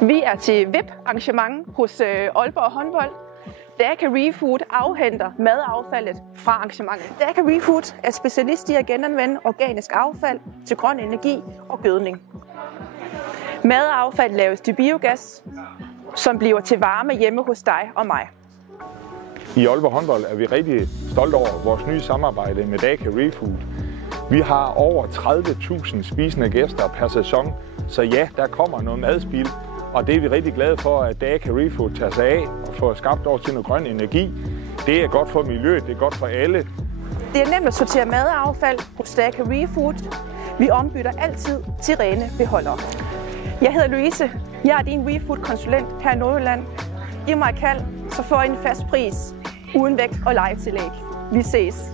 Vi er til VIP-arrangement hos Aalborg Håndbold. Daka Refood afhenter madaffaldet fra arrangementet. Daka Refood er specialist i at genanvende organisk affald til grøn energi og gødning. Madaffald laves til biogas, som bliver til varme hjemme hos dig og mig. I Aalborg Håndbold er vi rigtig stolte over vores nye samarbejde med Daka Refood. Vi har over 30.000 spisende gæster per sæson, så ja, der kommer noget madspild. Og det er vi rigtig glade for, at Daka Refood tager sig af og får skabt over til noget grøn energi. Det er godt for miljøet, det er godt for alle. Det er nemt at sortere madaffald hos Daka Refood. Vi ombytter altid til rene beholdere. Jeg hedder Louise. Jeg er din Refood-konsulent her i Nordjylland. Giv mig et kald, så får I en fast pris, uden vægt og live-tillæg. Vi ses.